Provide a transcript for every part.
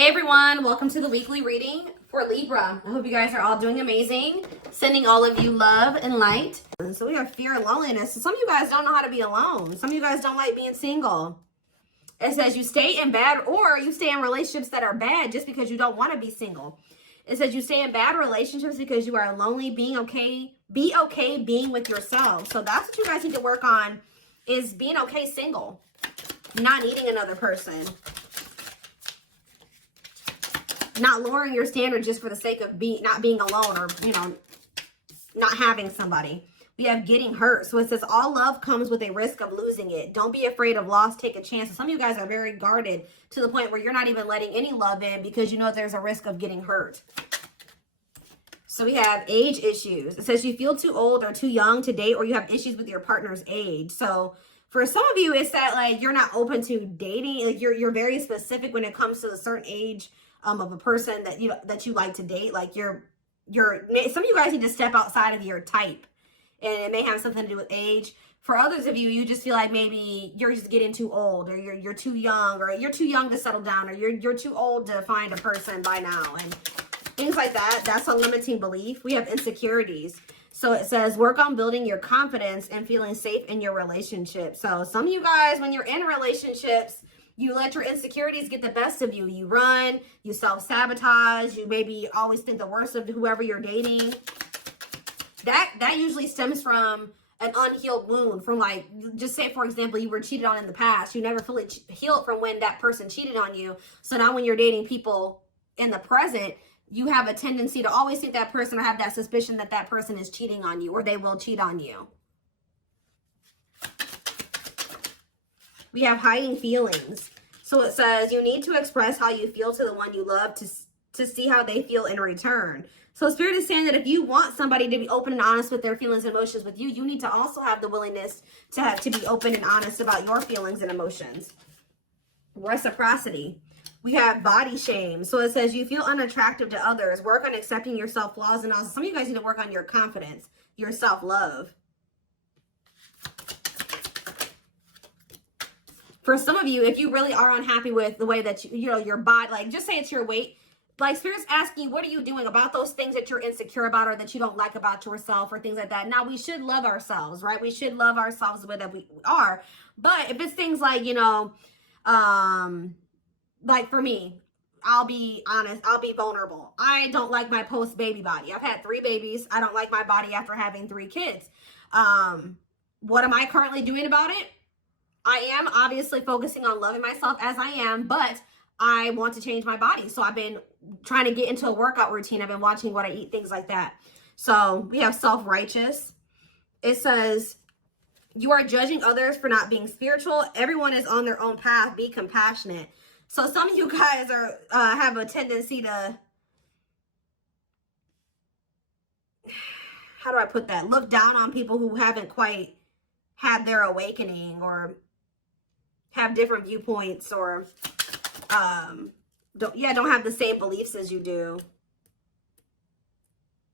Hey everyone, welcome to the weekly reading for Libra. I hope you guys are all doing amazing. Sending all of you love and light. So we have fear and loneliness. So some of you guys don't know how to be alone. Some of you guys don't like being single. It says you stay in bad or you stay in relationships that are bad just because you don't want to be single. It says you stay in bad relationships because you are lonely. Be okay being with yourself. So that's what you guys need to work on, is being okay single. Not needing another person. Not lowering your standard just for the sake of not being alone, or, you know, not having somebody. We have getting hurt. So it says all love comes with a risk of losing it. Don't be afraid of loss. Take a chance. Some of you guys are very guarded to the point where you're not even letting any love in because you know there's a risk of getting hurt. So we have age issues. It says you feel too old or too young to date, or you have issues with your partner's age. So for some of you, it's that like you're not open to dating. Like you're very specific when it comes to a certain age of a person that you like to date. Like some of you guys need to step outside of your type, and it may have something to do with age. For others of you, you just feel like maybe you're just getting too old, or you're too young, or you're too young to settle down, or you're too old to find a person by now, and things like that. That's a limiting belief. We have insecurities. So it says work on building your confidence and feeling safe in your relationship. So some of you guys, when you're in relationships, you let your insecurities get the best of you. You run, you self-sabotage, you maybe always think the worst of whoever you're dating. That usually stems from an unhealed wound, from like, just say for example, you were cheated on in the past. You never fully healed from when that person cheated on you. So now when you're dating people in the present, you have a tendency to always think that person, or have that suspicion that that person is cheating on you, or they will cheat on you. We have hiding feelings. So it says you need to express how you feel to the one you love to see how they feel in return. So Spirit is saying that if you want somebody to be open and honest with their feelings and emotions with you, you need to also have the willingness to be open and honest about your feelings and emotions. Reciprocity. We have body shame. So it says you feel unattractive to others. Work on accepting yourself, flaws and all. Some of you guys need to work on your confidence, your self-love. For some of you, if you really are unhappy with the way that you know your body, like just say it's your weight, like Spirit's asking you, what are you doing about those things that you're insecure about, or that you don't like about yourself, or things like that. Now, we should love ourselves, right? We should love ourselves the way that we are. But if it's things like, you know, like for me, I'll be honest, I'll be vulnerable. I don't like my post-baby body. I've had 3 babies. I don't like my body after having 3 kids. What am I currently doing about it? I am obviously focusing on loving myself as I am, but I want to change my body. So I've been trying to get into a workout routine. I've been watching what I eat, things like that. So we have self-righteous. It says you are judging others for not being spiritual. Everyone is on their own path. Be compassionate. So some of you guys are have a tendency to, how do I put that? Look down on people who haven't quite had their awakening, or have different viewpoints, or don't have the same beliefs as you do,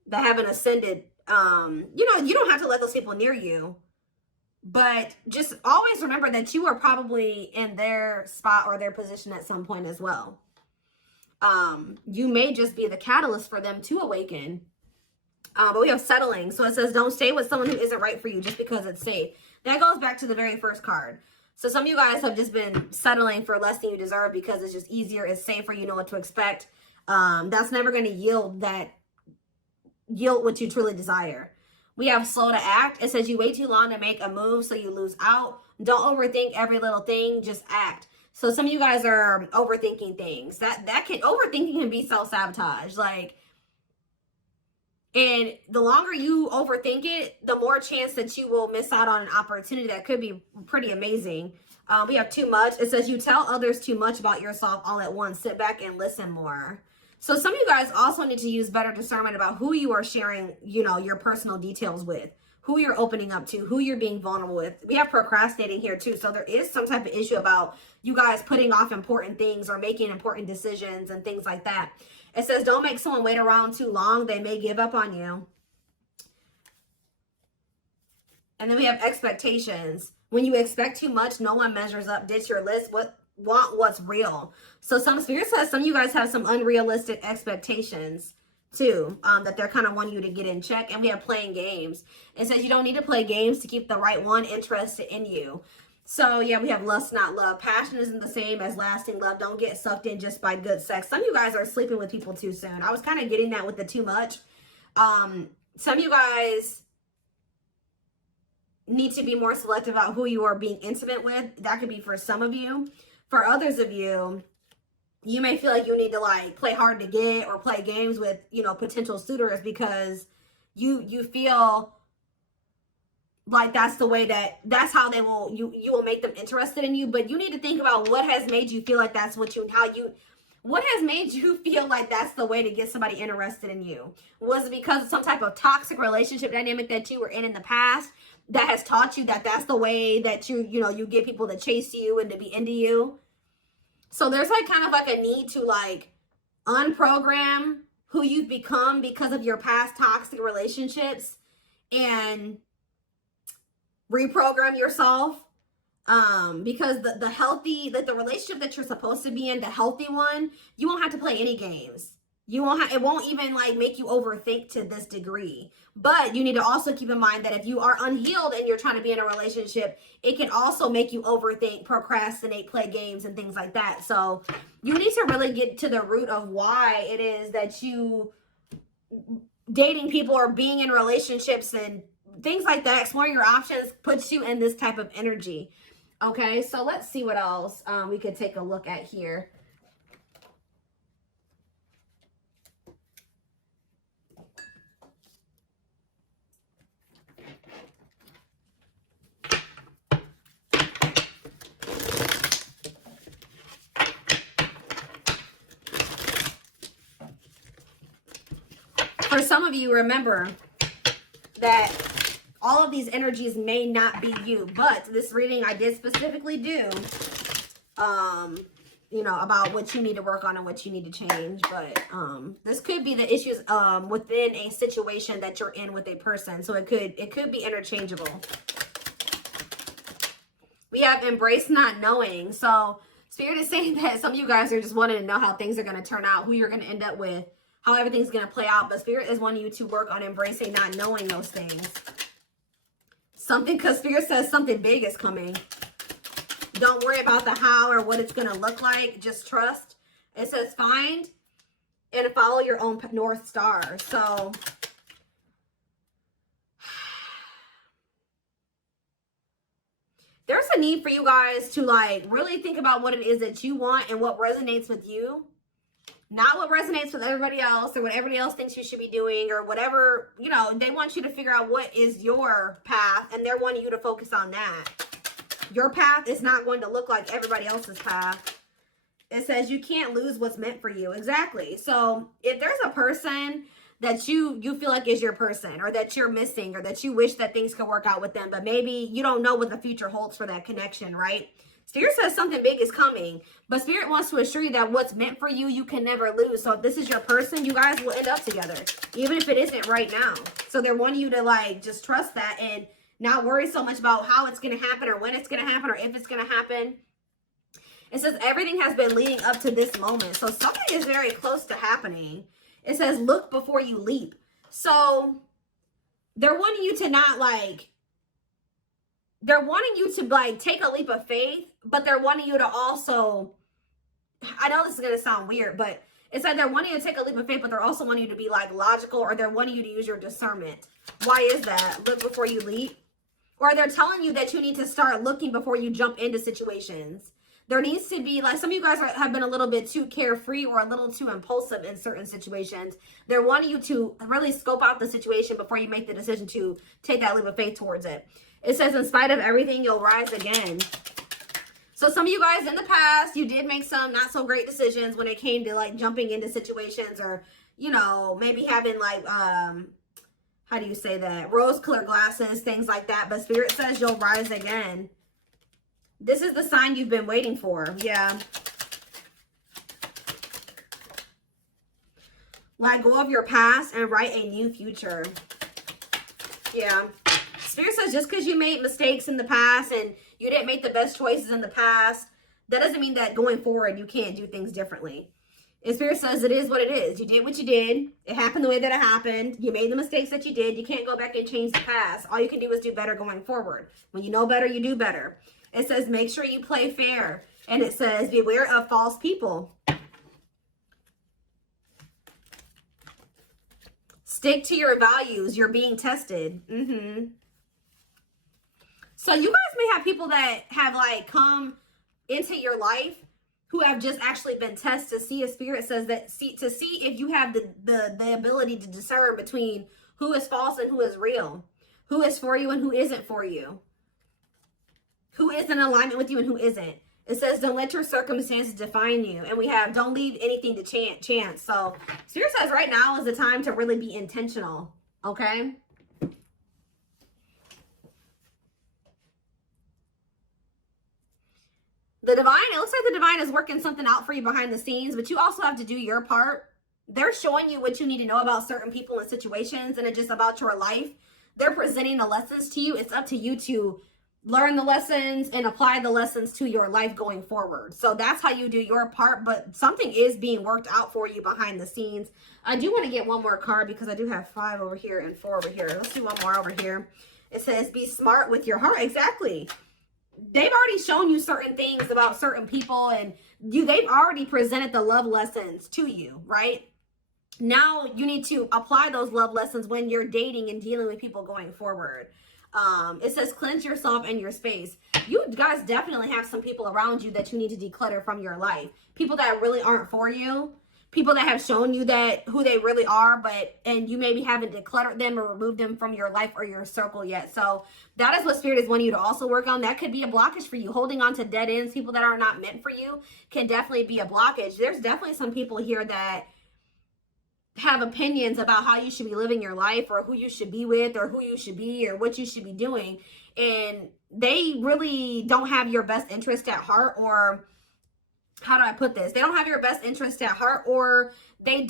that haven't ascended. You know, you don't have to let those people near you, but just always remember that you are probably in their spot or their position at some point as well. You may just be the catalyst for them to awaken. But we have settling. So it says don't stay with someone who isn't right for you just because it's safe. That goes back to the very first card. So some of you guys have just been settling for less than you deserve because it's just easier, it's safer, you know what to expect. That's never going to yield what you truly desire. We have slow to act. It says you wait too long to make a move, so you lose out. Don't overthink every little thing, just act. So some of you guys are overthinking things. Overthinking can be self-sabotage. Like, and the longer you overthink it, the more chance that you will miss out on an opportunity that could be pretty amazing. We have too much. It says you tell others too much about yourself all at once. Sit back and listen more. So some of you guys also need to use better discernment about who you are sharing, you know, your personal details with, who you're opening up to, who you're being vulnerable with. We have procrastinating here too. So there is some type of issue about you guys putting off important things or making important decisions and things like that. It says don't make someone wait around too long. They may give up on you. And then we have expectations. When you expect too much, no one measures up. Ditch your list. want what's real. So some Spirit says some of you guys have some unrealistic expectations too, that they're kind of wanting you to get in check. And we have playing games. It says you don't need to play games to keep the right one interested in you. So yeah, we have lust, not love. Passion isn't the same as lasting love. Don't get sucked in just by good sex. Some of you guys are sleeping with people too soon. I was kind of getting that with the too much. Some of you guys need to be more selective about who you are being intimate with. That could be for some of you. For others of you, you may feel like you need to like play hard to get or play games with, you know, potential suitors because you feel like that's the way that's how they will, you will make them interested in you. But you need to think about what has made you feel like that's what what has made you feel like that's the way to get somebody interested in you? Was it because of some type of toxic relationship dynamic that you were in the past that has taught you that that's the way that you get people to chase you and to be into you? So there's like kind of like a need to like unprogram who you've become because of your past toxic relationships and reprogram yourself, because the healthy, like the relationship that you're supposed to be in, the healthy one, you won't have to play any games. It won't even like make you overthink to this degree. But you need to also keep in mind that if you are unhealed and you're trying to be in a relationship, it can also make you overthink, procrastinate, play games and things like that. So you need to really get to the root of why it is that you dating people or being in relationships and things like that, exploring your options puts you in this type of energy. Okay, so let's see what else we could take a look at here. For some of you, remember that all of these energies may not be you, but this reading I did specifically do, you know, about what you need to work on and what you need to change. But this could be the issues within a situation that you're in with a person. So it could be interchangeable. We have embrace not knowing. So Spirit is saying that some of you guys are just wanting to know how things are going to turn out, who you're going to end up with, how everything's going to play out. But Spirit is wanting you to work on embracing not knowing those things. Because Spirit says something big is coming. Don't worry about the how or what it's going to look like. Just trust. It says find and follow your own North Star. So there's a need for you guys to like really think about what it is that you want and what resonates with you. Not what resonates with everybody else or what everybody else thinks you should be doing or whatever. You know, they want you to figure out what is your path and they're wanting you to focus on that. Your path is not going to look like everybody else's path. It says you can't lose what's meant for you. Exactly. So if there's a person that you feel like is your person or that you're missing or that you wish that things could work out with them, but maybe you don't know what the future holds for that connection, right? Spirit says something big is coming, but Spirit wants to assure you that what's meant for you, you can never lose. So if this is your person, you guys will end up together, even if it isn't right now. So they're wanting you to like just trust that and not worry so much about how it's going to happen or when it's going to happen or if it's going to happen. It says everything has been leading up to this moment. So something is very close to happening. It says look before you leap. So they're wanting you to not like, they're wanting you to like take a leap of faith, but they're wanting you to also, I know this is going to sound weird, but it's like they're wanting you to take a leap of faith, but they're also wanting you to be like logical, or they're wanting you to use your discernment. Why is that? Look before you leap. Or they're telling you that you need to start looking before you jump into situations. There needs to be like, some of you guys have been a little bit too carefree or a little too impulsive in certain situations. They're wanting you to really scope out the situation before you make the decision to take that leap of faith towards it. It says, in spite of everything, you'll rise again. So some of you guys in the past, you did make some not so great decisions when it came to like jumping into situations or, you know, maybe having like, how do you say that? Rose-colored glasses, things like that. But Spirit says you'll rise again. This is the sign you've been waiting for. Yeah. Let go of your past and write a new future. Yeah. Spirit says just because you made mistakes in the past and you didn't make the best choices in the past that doesn't mean that going forward you can't do things differently. And Spirit says it is what it is. You did what you did. It happened the way that it happened. You made the mistakes that you did. You can't go back and change the past. All you can do is do better going forward. When you know better, you do better. It says make sure you play fair. And it says beware of false people. Stick to your values. You're being tested. So you guys may have people that have like come into your life who have just actually been tested to see, a Spirit says that to see if you have the ability to discern between who is false and who is real, who is for you and who isn't for you, who is in alignment with you and who isn't. It says don't let your circumstances define you, and we have don't leave anything to chance. So Spirit says right now is the time to really be intentional. Okay. The divine, it looks like the divine is working something out for you behind the scenes, but you also have to do your part. They're showing you what you need to know about certain people and situations, and it's just about your life. They're presenting the lessons to you. It's up to you to learn the lessons and apply the lessons to your life going forward. So that's how you do your part, but something is being worked out for you behind the scenes. I do want to get one more card because I do have 5 over here and 4 over here. Let's do one more over here. It says be smart with your heart. Exactly. They've already shown you certain things about certain people, and they've already presented the love lessons to you, right? Now you need to apply those love lessons when you're dating and dealing with people going forward. It says cleanse yourself and your space. You guys definitely have some people around you that you need to declutter from your life. People that really aren't for you. People that have shown you that who they really are, and you maybe haven't decluttered them or removed them from your life or your circle yet. So that is what Spirit is wanting you to also work on. That could be a blockage for you. Holding on to dead ends, people that are not meant for you, can definitely be a blockage. There's definitely some people here that have opinions about how you should be living your life, or who you should be with, or who you should be, or what you should be doing. And they really don't have your best interest at heart, or how do I put this? They don't have your best interest at heart, or their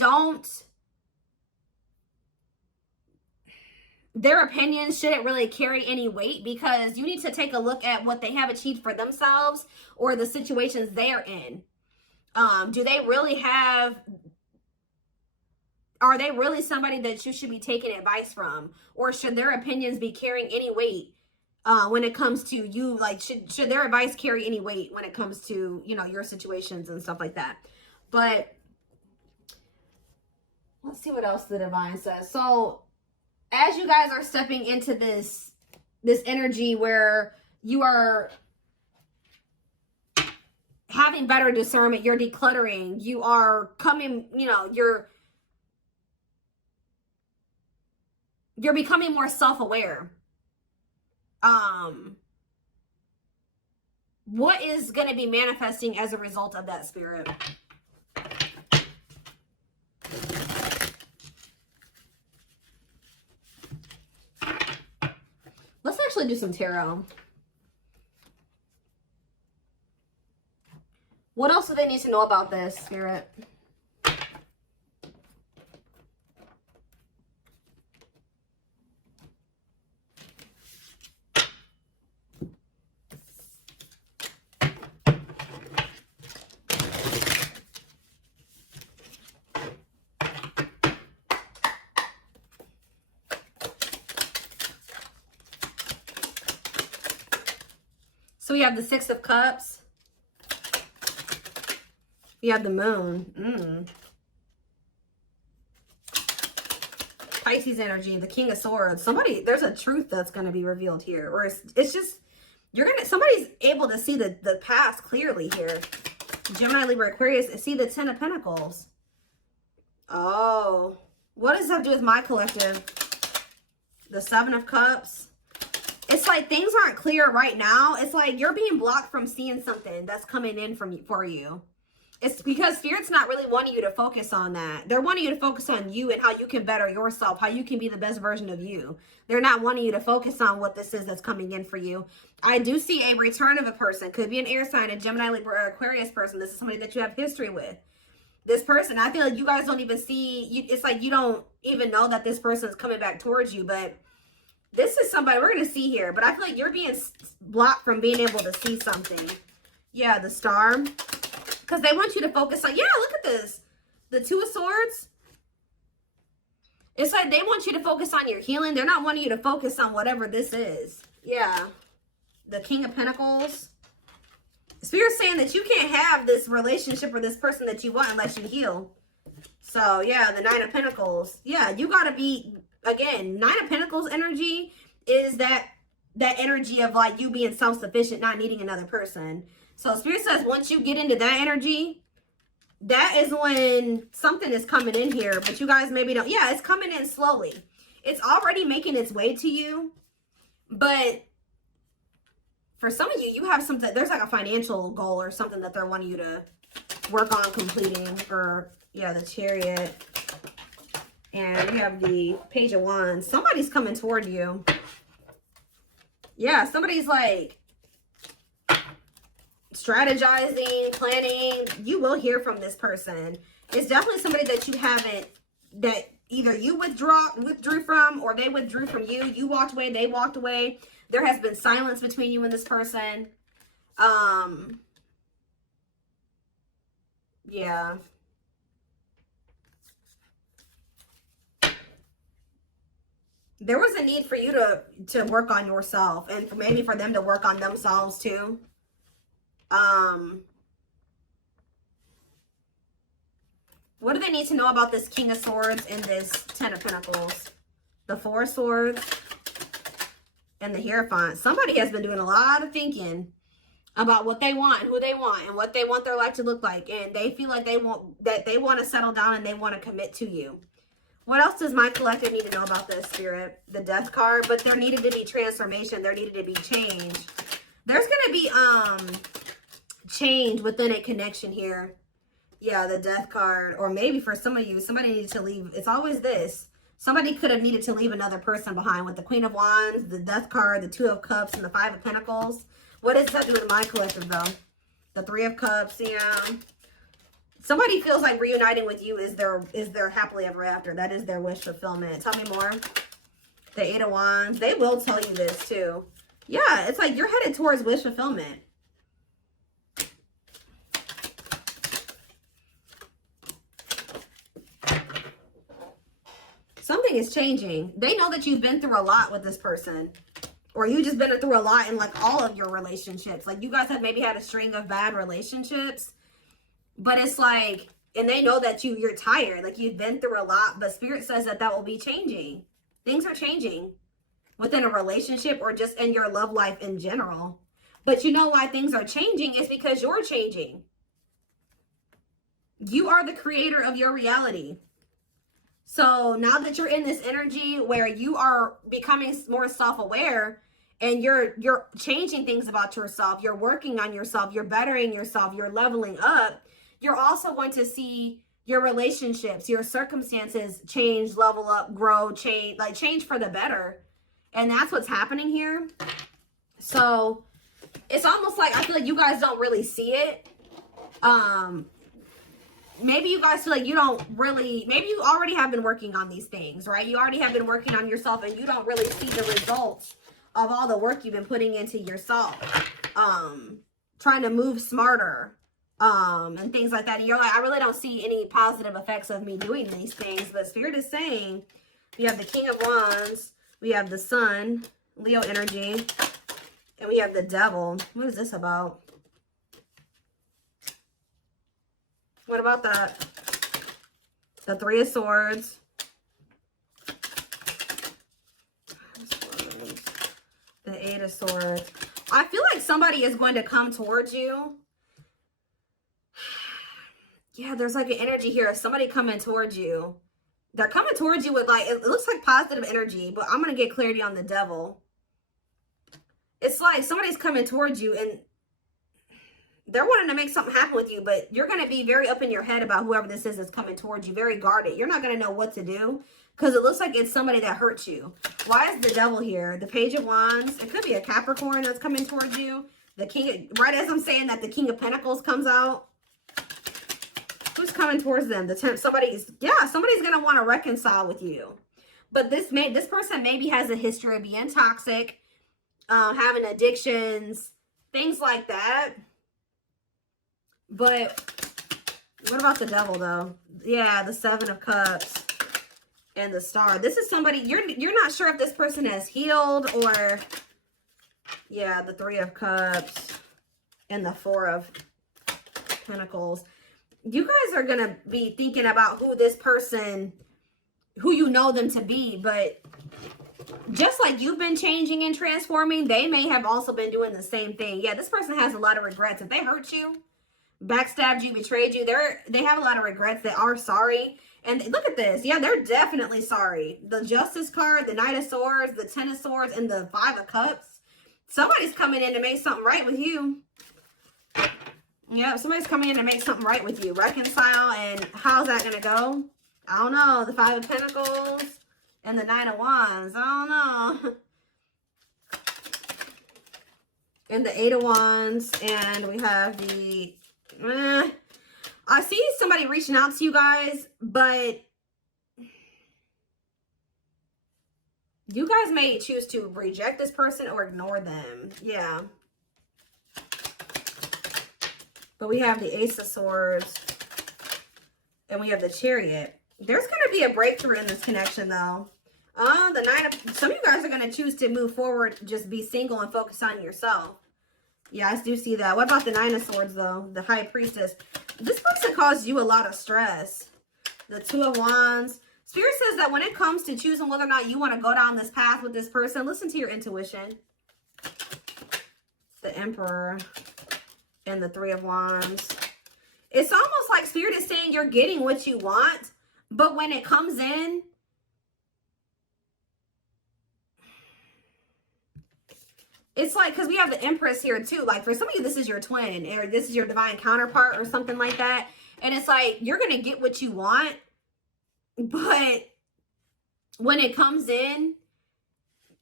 opinions shouldn't really carry any weight, because you need to take a look at what they have achieved for themselves or the situations they are in. Do they really are they really somebody that you should be taking advice from? Or should their opinions be carrying any weight when it comes to you? Like, should their advice carry any weight when it comes to, your situations and stuff like that? But let's see what else the divine says. So as you guys are stepping into this energy where you are having better discernment, you're decluttering, you are coming, you're becoming more self-aware. What is going to be manifesting as a result of that, Spirit? Let's actually do some tarot. What else do they need to know about this, Spirit? So we have the 6 of Cups. We have the Moon. Pisces energy, the King of Swords. There's a truth that's going to be revealed here. Or it's just, somebody's able to see the past clearly here. Gemini, Libra, Aquarius, see the 10 of Pentacles. Oh, what does that have to do with my collective? The 7 of Cups. It's like things aren't clear right now. It's like you're being blocked from seeing something that's coming in for you. It's because Spirit's not really wanting you to focus on that. They're wanting you to focus on you and how you can better yourself, how you can be the best version of you. They're not wanting you to focus on what this is that's coming in for you. I do see a return of a person. Could be an air sign, a Gemini, Libra, or Aquarius person. This is somebody that you have history with. This person, I feel like you guys don't even see, it's like you don't even know that this person is coming back towards you, but this is somebody we're going to see here. But I feel like you're being blocked from being able to see something. Yeah, the Star. Because they want you to focus on, yeah, look at this. The Two of Swords. It's like they want you to focus on your healing. They're not wanting you to focus on whatever this is. Yeah. The King of Pentacles. Spirit's saying that you can't have this relationship or this person that you want unless you heal. So, yeah, the Nine of Pentacles. Yeah, you got to be, again, Nine of Pentacles energy is that energy of like you being self-sufficient, not needing another person. So Spirit says once you get into that energy, that is when something is coming in here, but you guys maybe don't. Yeah, it's coming in slowly. It's already making its way to you, but for some of you, you have something, there's like a financial goal or something that they're wanting you to work on completing. Or yeah, the Chariot. And we have the Page of Wands. Somebody's coming toward you. Yeah, somebody's like strategizing, planning. You will hear from this person. It's definitely somebody that you haven't, that either you withdrew from, or they withdrew from you. You walked away, they walked away. There has been silence between you and this person. Yeah. There was a need for you to work on yourself, and maybe for them to work on themselves too. What do they need to know about this King of Swords and this Ten of Pentacles? The Four of Swords and the Hierophant. Somebody has been doing a lot of thinking about what they want and who they want and what they want their life to look like. And they feel like they want to settle down and they want to commit to you. What else does my collective need to know about this, Spirit? The Death card. But there needed to be transformation. There needed to be change. There's going to be change within a connection here. Yeah, the Death card. Or maybe for some of you, somebody needed to leave. It's always this. Somebody could have needed to leave another person behind with the Queen of Wands, the Death card, the Two of Cups, and the Five of Pentacles. What does that do with my collective, though? The Three of Cups, yeah. Somebody feels like reuniting with you is their happily ever after. That is their wish fulfillment. Tell me more. The Eight of Wands. They will tell you this, too. Yeah, it's like you're headed towards wish fulfillment. Something is changing. They know that you've been through a lot with this person. Or you just been through a lot in like all of your relationships. Like you guys have maybe had a string of bad relationships. But it's like, and they know that you're tired. Like you've been through a lot. But Spirit says that will be changing. Things are changing within a relationship or just in your love life in general. But you know why things are changing is because you're changing. You are the creator of your reality. So now that you're in this energy where you are becoming more self-aware and you're changing things about yourself, you're working on yourself, you're bettering yourself, you're leveling up, you're also going to see your relationships, your circumstances change, level up, grow, change for the better. And that's what's happening here. So it's almost like I feel like you guys don't really see it. Maybe you guys feel like you don't really, maybe you already have been working on these things, right? You already have been working on yourself and you don't really see the results of all the work you've been putting into yourself. Trying to move smarter, and things like that. And you're like, I really don't see any positive effects of me doing these things. But Spirit is saying, we have the King of Wands, we have the Sun, Leo energy, and we have the Devil. What is this about? What about that? The Three of Swords. The Eight of Swords. I feel like somebody is going to come towards you. Yeah, there's like an energy here of somebody coming towards you. They're coming towards you with like, it looks like positive energy, but I'm going to get clarity on the Devil. It's like somebody's coming towards you and they're wanting to make something happen with you, but you're going to be very up in your head about whoever this is that's coming towards you, very guarded. You're not going to know what to do because it looks like it's somebody that hurts you. Why is the Devil here? The Page of Wands. It could be a Capricorn that's coming towards you. The King, right as I'm saying that, the King of Pentacles comes out. Who's coming towards them? Somebody's going to want to reconcile with you. But this person maybe has a history of being toxic, having addictions, things like that. But what about the devil, though? Yeah, the 7 of Cups and the Star. This is somebody, you're not sure if this person has healed or, yeah, the 3 of Cups and the 4 of Pentacles. You guys are going to be thinking about who this person, who you know them to be, but just like you've been changing and transforming, they may have also been doing the same thing. Yeah, this person has a lot of regrets. If they hurt you, backstabbed you, betrayed you, they have a lot of regrets. They are sorry. And look at this. Yeah, they're definitely sorry. The Justice card, the Knight of Swords, the 10 of Swords, and the 5 of Cups. Somebody's coming in to make something right with you. Yeah, somebody's coming in to make something right with you. Reconcile, and how's that going to go? I don't know. The 5 of Pentacles and the 9 of Wands. I don't know. And the 8 of Wands. And we have the... I see somebody reaching out to you guys, but you guys may choose to reject this person or ignore them. Yeah. But we have the Ace of Swords and we have the Chariot. There's going to be a breakthrough in this connection, though. The 9 of... Some of you guys are going to choose to move forward, just be single and focus on yourself. Yeah, I do see that. What about the 9 of Swords, though? The High Priestess. This person caused you a lot of stress. The 2 of Wands. Spirit says that when it comes to choosing whether or not you want to go down this path with this person, listen to your intuition. The Emperor and the 3 of Wands. It's almost like Spirit is saying you're getting what you want, but when it comes in, it's like, because we have the Empress here too. Like for some of you, this is your twin or this is your divine counterpart or something like that. And it's like, you're going to get what you want. But when it comes in,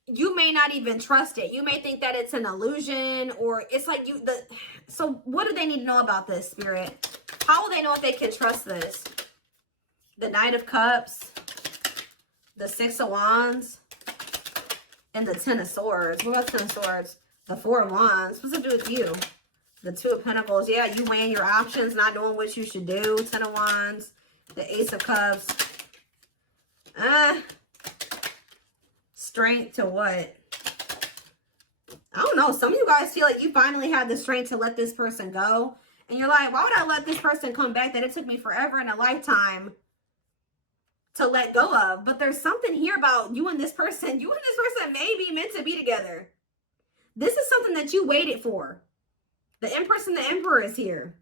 you may not even trust it. You may think that it's an illusion, or it's like so what do they need to know about this, Spirit? How will they know if they can trust this? The Knight of Cups, the 6 of Wands, and the 10 of Swords. What about 10 of Swords? The 4 of Wands. What's it do with you? The 2 of Pentacles. Yeah, you weighing your options, not knowing what you should do. 10 of Wands. The Ace of Cups. Strength to what? I don't know. Some of you guys feel like you finally had the strength to let this person go. And you're like, why would I let this person come back that it took me forever in a lifetime to let go of? But there's something here about you and this person. You and this person may be meant to be together. This is something that you waited for. The Empress and the Emperor is here.